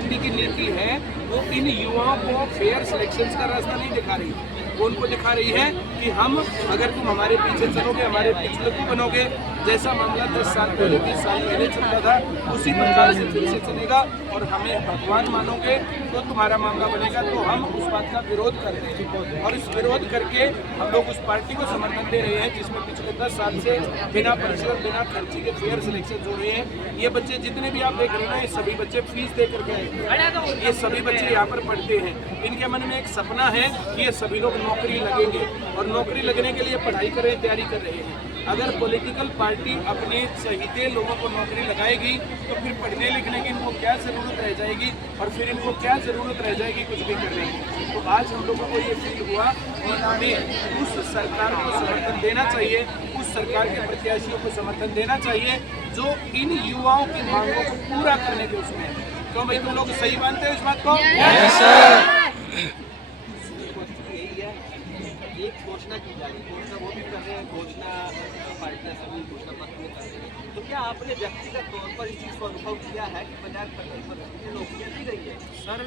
की नीति है वो इन युवाओं को फेयर सिलेक्शंस का रास्ता नहीं दिखा रही, वो उनको दिखा रही है कि हम अगर तुम हमारे पीछे चलोगे, हमारे पिछलग्गू बनोगे, जैसा मामला 10 साल पहले 20 साल पहले चलता था उसी प्रकार से फिर से चलेगा और हमें भगवान मानोगे तो तुम्हारा मामला बनेगा। तो हम उस बात का विरोध कर रहे हैं और इस विरोध करके हम लोग उस पार्टी को समर्थन दे रहे हैं जिसमें पिछले 10 साल से बिना पर्चे और बिना खर्ची के फेयर सिलेक्शन हो रहे हैं। ये बच्चे जितने भी आप देख रहे हैं ना, ये सभी बच्चे फीस दे करके आए, ये सभी बच्चे यहाँ पर पढ़ते हैं। इनके मन में एक सपना है कि ये सभी लोग नौकरी लगेंगे और नौकरी लगने के लिए पढ़ाई कर रहे हैं, तैयारी कर रहे हैं। अगर पॉलिटिकल पार्टी अपने चहीते लोगों को नौकरी लगाएगी तो फिर पढ़ने लिखने की इनको क्या ज़रूरत रह जाएगी और फिर इनको क्या ज़रूरत रह जाएगी कुछ भी करने की। तो आज हम लोगों को ये फील हुआ कि हमें उस सरकार को समर्थन देना चाहिए, उस सरकार के प्रत्याशियों को समर्थन देना चाहिए जो इन युवाओं की मांगों को पूरा करने के उसमें है। क्यों भाई, तुम लोग सही मानते हो इस बात को? Yes sir. एक घोषणा की जा रही है, घोषणा वो भी कर रहे हैं, घोषणा पार्टी सभी घोषणा पत्र में कर रहे हैं। तो क्या आपने व्यक्तिगत तौर पर इस चीज़ को अनुभव किया है कि 50% नौकरियाँ दी गई है? सर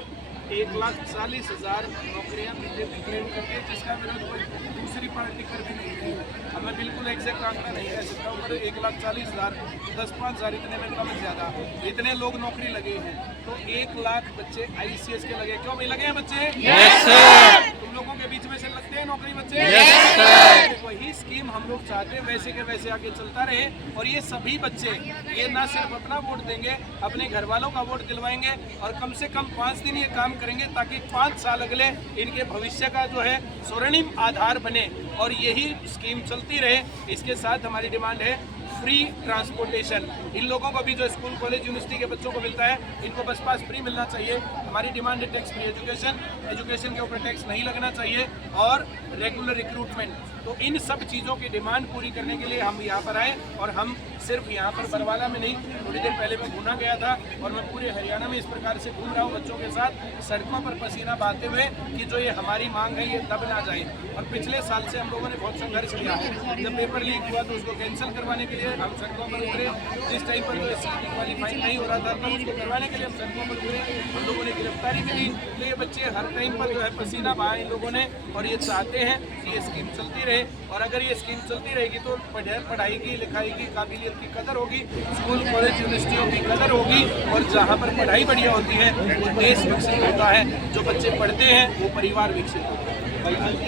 1,40,000 नौकरियाँ बीजेपी क्लेम करती है जिसका विरोध कोई दूसरी पार्टी कर भी नहीं रही है। अब मैं बिल्कुल एग्जैक्ट आंकड़ा नहीं कह सकता हूँ, पर 1,40,000 10-5,000 इतने में कम ज़्यादा इतने लोग नौकरी लगे हैं। तो 1 लाख बच्चे ICS के लगे। क्यों भाई लगे हैं बच्चे? Yes sir. तुम लोगों के बीच में से लगते हैं नौकरी बच्चे? Yes sir. वही स्कीम हम लोग चाहते हैं वैसे के वैसे आगे चलता रहे और ये सभी बच्चे ये ना सिर्फ अपना वोट देंगे, अपने घर वालों का वोट दिलवाएंगे और कम से कम 5 दिन ये काम करेंगे ताकि 5 साल अगले इनके भविष्य का जो है स्वर्णिम आधार बने और यही स्कीम चलती रहे। इसके साथ हमारी डिमांड है फ्री ट्रांसपोर्टेशन। इन लोगों को भी जो स्कूल कॉलेज यूनिवर्सिटी के बच्चों को मिलता है इनको बस पास फ्री मिलना चाहिए। हमारी डिमांड है टैक्स फ्री एजुकेशन, एजुकेशन के ऊपर टैक्स नहीं लगना चाहिए और रेगुलर रिक्रूटमेंट। तो इन सब चीज़ों की डिमांड पूरी करने के लिए हम यहाँ पर आए और हम सिर्फ यहाँ पर बरवाला में नहीं, थोड़ी देर पहले मैं गुना गया था और मैं पूरे हरियाणा में इस प्रकार से घूम रहा हूँ बच्चों के साथ सड़कों पर पसीना बहाते हुए कि जो ये हमारी मांग है ये दब ना जाए। और पिछले साल से हम लोगों ने बहुत संघर्ष किया है। जब पेपर लीक हुआ तो उसको कैंसिल करवाने के लिए हम सड़कों पर उतरे। जिस टाइम पर जो CET क्वालिफाई नहीं हो रहा था तब उसको करवाने के लिए हम सड़कों पर उतरे। हम लोगों ने गिरफ्तारी भी दी। तो ये बच्चे हर टाइम पर जो है पसीना बहाए इन लोगों ने और ये चाहते हैं कि ये स्कीम चलती रहे। और अगर ये स्कीम चलती रहेगी तो पढ़ाई की, लिखाई की, काबिलियत की कदर होगी, स्कूल कॉलेज यूनिवर्सिटियों की कदर होगी और जहाँ पर पढ़ाई बढ़िया होती है वो देश विकसित होता है। जो बच्चे पढ़ते हैं वो परिवार विकसित होता है। भाई आपका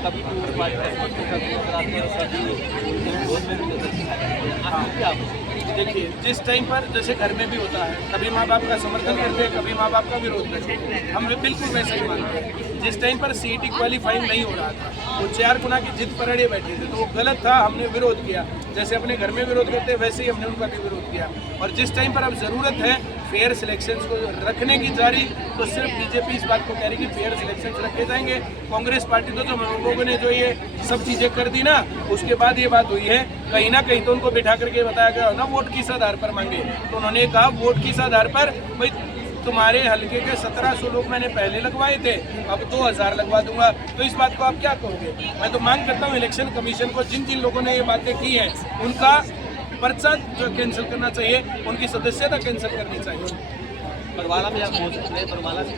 कभी भी क्या देखिए, जिस टाइम पर जैसे घर में भी होता है, कभी माँ बाप का समर्थन करते हैं, कभी माँ बाप का विरोध करते हैं, हम बिल्कुल वैसा ही मानते हैं। जिस टाइम पर CET क्वालिफाइंग नहीं हो रहा था वो 4 गुना की जिद पर अड़े बैठे थे तो वो गलत था, हमने विरोध किया। जैसे अपने घर में विरोध करते हैं वैसे ही हमने उनका भी विरोध किया। और जिस टाइम पर अब ज़रूरत है फेयर सिलेक्शंस को रखने की जारी, तो सिर्फ बीजेपी इस बात को कह रही कि फेयर सिलेक्शंस रखे जाएंगे। कांग्रेस पार्टी तो जो हम लोगों ने जो ये सब चीज़ें कर दी ना, उसके बाद ये बात हुई है। कहीं ना कहीं तो उनको बिठा करके बताया गया ना वोट किस आधार पर मांगे, तो उन्होंने कहा वोट किस आधार पर, भाई तुम्हारे हल्के के 1700 लोग मैंने पहले लगवाए थे, अब 2000 लगवा दूंगा। तो इस बात को आप क्या कहोगे? मैं तो मांग करता हूँ इलेक्शन कमीशन को जिन जिन लोगों ने ये बातें की हैं उनका पर्चा जो कैंसिल करना चाहिए, उनकी सदस्यता कैंसिल करनी चाहिए। बरवाला में आप हो सकते हैं, बरवाला से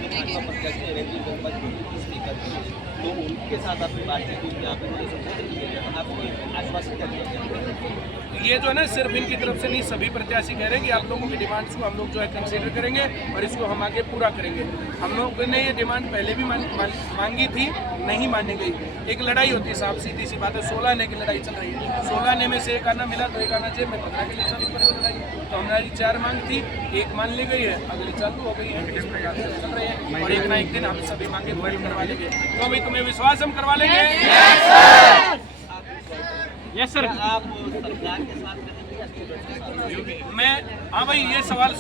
तो उनके साथ आपकी बातचीत हुई, यहाँ पर आपको आश्वासन क्या दिया? ये जो है ना सिर्फ इनकी तरफ से नहीं, सभी प्रत्याशी कह रहे हैं कि आप लोगों की डिमांड्स को हम लोग जो है कंसीडर करेंगे और इसको हम आगे पूरा करेंगे। हम लोगों ने ये डिमांड पहले भी मांगी थी, नहीं मानी गई। एक लड़ाई होती है साहब, सीधी सी बात है, 16 आने की लड़ाई चल रही है। 16 आने में से 1 आना मिला तो 1 आना जेब में, 15 के लिए चालू कर लड़ाई। तो हमारी 4 मांग थी, 1 मान ली गई है, अगली चालू हो गई है। इस प्रकार से चल रहे हैं और एक ना एक दिन हम सभी मांगे पूरी करवा लेंगे। तो भाई तुम्हें विश्वास हम करवा लेंगे? Yes sir. आप सरकार के साथ मैं हाँ भाई ये सवाल